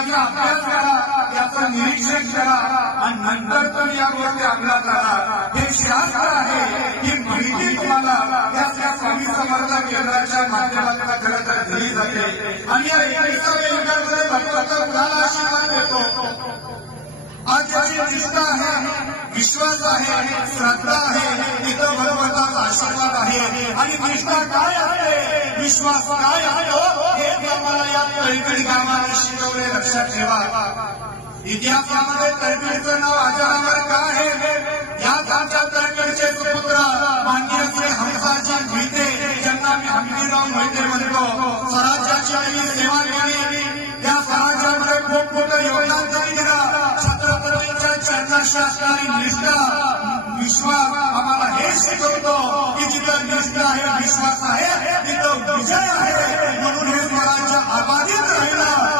अभ्यास करा, याचं निरीक्षण करा आणि नंतर तुम्ही या गोष्टी अंमलात आणा. हे शास्त्र आहे, ही माहिती तुम्हाला या स्वामी समर्थ केंद्राच्या माध्यमातून खरं तर दिली जाते. आणि या 21व्या युगामध्ये भगवंत कुणाला आशीर्वाद देतो? आज ज्याची निष्ठा आहे, विश्वास आहे, श्रद्धा आहे, तिथं भगवंताचा आशीर्वाद आहे. आणि निष्ठा काय आहे, विश्वास काय आहे, हे आम्हाला या तळीकडी गावाने शिकवले. लक्षात ठेवा, इतिहासामध्ये तळपीचं नाव आजारावर का आहे? याच आमच्या तळपीचे सुपुत्र माननीय श्री हमसाजी मोहिते, ज्यांना मी हंबीरराव मोहिते म्हणतो, स्वराज्याची त्यांनी सेवा केली. या स्वराज्यामध्ये खूप मोठं योगदान त्यांनी दिलं. छत्रपतींच्या चरणाशी असणारी निष्ठा, विश्वास आम्हाला हे शिकवतो की जिथं निष्ठा आहे, विश्वास आहे, तिथं विजय आहे. म्हणून हे स्वराज्य अबाधित राहिलं.